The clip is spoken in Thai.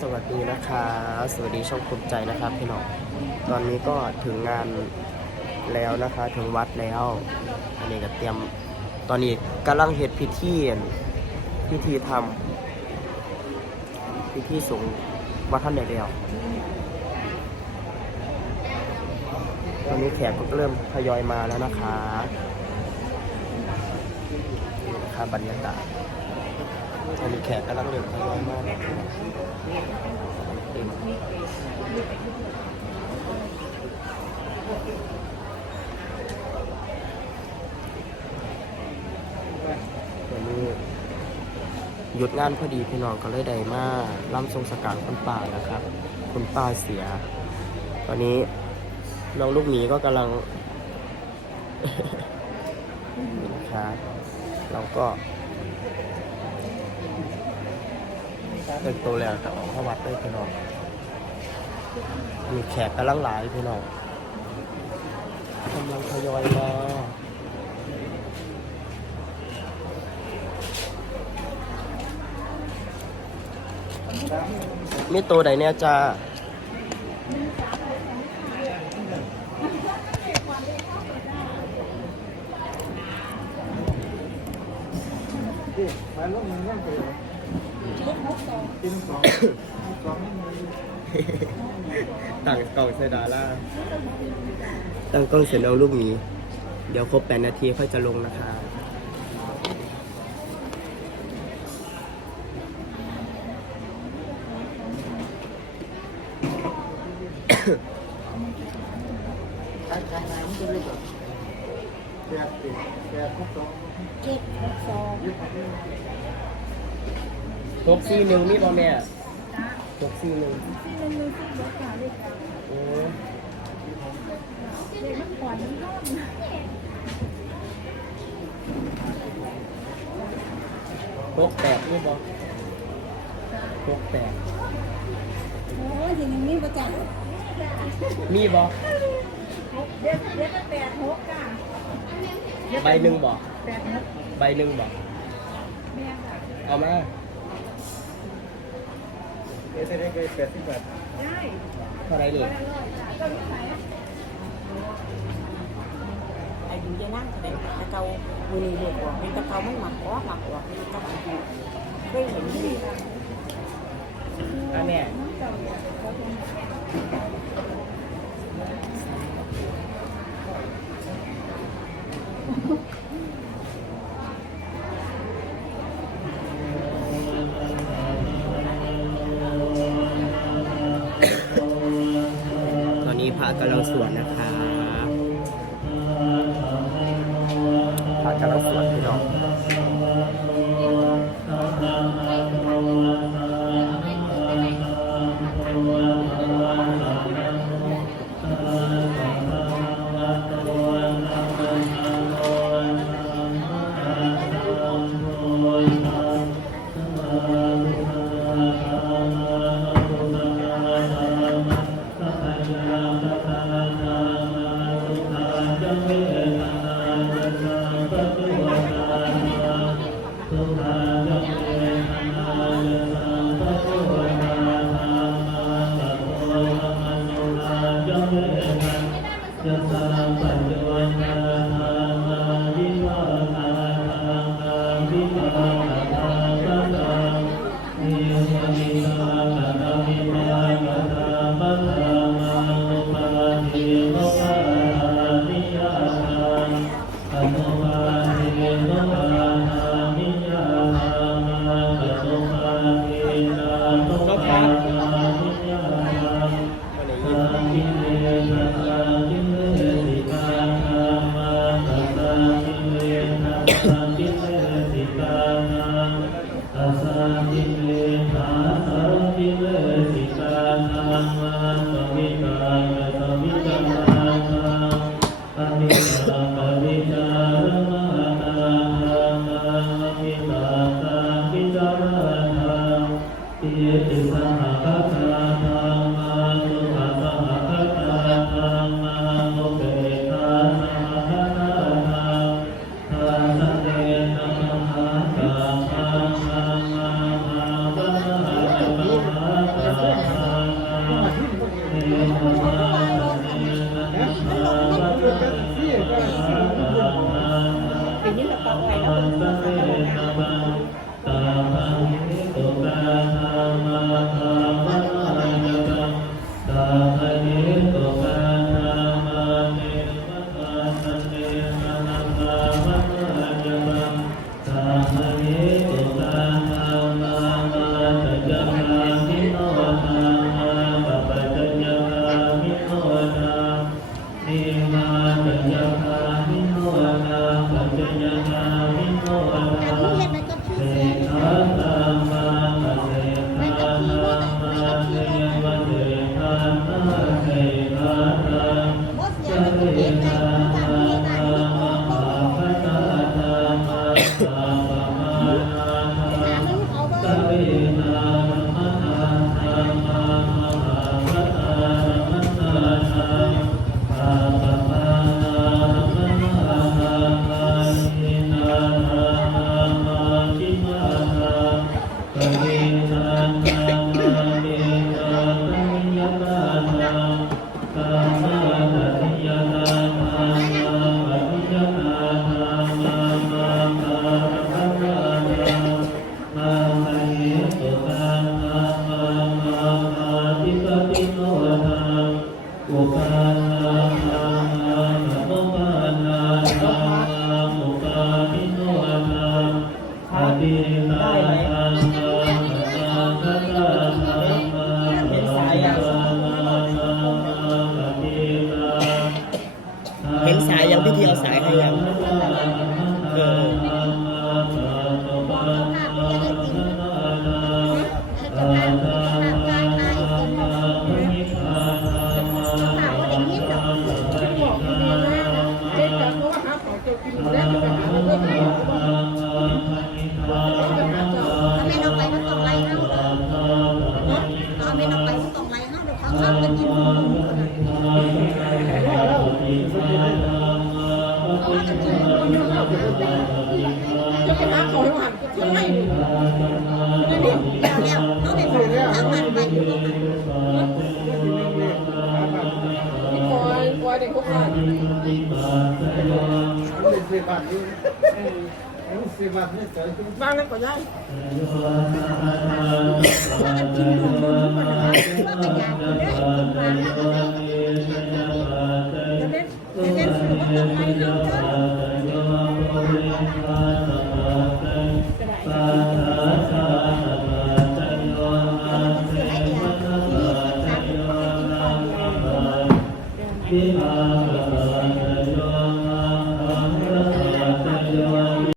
สวัสดีนะคะสวัสดีช่องภูมิใจนะครับพี่น้องตอนนี้ก็ถึงงานแล้วนะคะถึงวัดแล้วอันนี้ก็เตรียมตอนนี้กำลังเฮ็ดพิธีพิธีทำพิธีสงวัดท่านได้แล้วตอนนี้แขกก็เริ่มทยอยมาแล้วนะคะนี่นะคะบรรยากาศ ตอนนี้แขกกำลังเดินทยอยมากเลยเต็มวันนี้หยุดงานพอดีพี่น้องก็เลยได้มาล่ำทรงสการคุณป่านะครับ คุณป้าเสีย ตอนนี้น้องลูกหมีก็กำลังครับเราก็ เติบโตแล้วแต่ออกเข้าวัดได้พี่น้องมีแขกกำลังหลายพี่น้องกำลังทยอยมามีตัวใดเนี่ยจ้าไปลงมือนั่ งตัวกินสองสองมือตั้งกล้องใส่ดาราตั้งกล้องเสร็จเอาลูกหมีเดี๋ยวครบแปดนาทีค่อยจะลงนะคะใช้ทำงานมันจะได้แบบแกะติดแกะทุกสองเจ็ดหกสองยึดไปเลย หกสี่หนึ่งมีบ่แม่หกสี่หนึ่งที่หนึ่งหนึ่งที่รถค่ะเลขโอ้เลขมันขวัญมันร่อนหกแปดมีบ่หกแปดโอ้ยทีนี้มีประจักษ์มีบ่เด็ดเด็ดแปดหกค่ะใบหนึ่งบ่แปดหกใบหนึ่งบ่แม่ค่ะเอามา เอ๊ะจะได้เกินแปดสิบบาทได้เท่าไรนี่ก็มีไหนอายุจะนั่งแต่ตะเกามือนี้เด็กกว่าเป็นตะเกามันหมักกว่าหมักกว่าเป็นตะเกาไม่เห็นดีอะแม่ นี้พระกำลังสวดนะคะพระกำลังสวดพี่น้อง จะสลังปัจจุวันนา Hình như là con này nó cũng เห็นสายยังพี่ทีเอาสายให้ยังเออเจ๊แต่เขาว่าหาของเจ้ากินแล้วจไปหาเรื่ จะไปหาเขาให้หวานจะไม่นี่แล้วแล้วเขาไปฟังทั้งวันไปอยู่ตรงนั้นพี่ปอยปอยเด็กพวกนั้นมันเป็นสิบบาทนี่สิบบาทนี่เจอบ้านนั้นก็ได้ถ้ากันกินของมึงมันนะคะว่ากันยากินได้กินมาจะเล่นจะเล่นสื่อว่าต้องไปเนาะ เ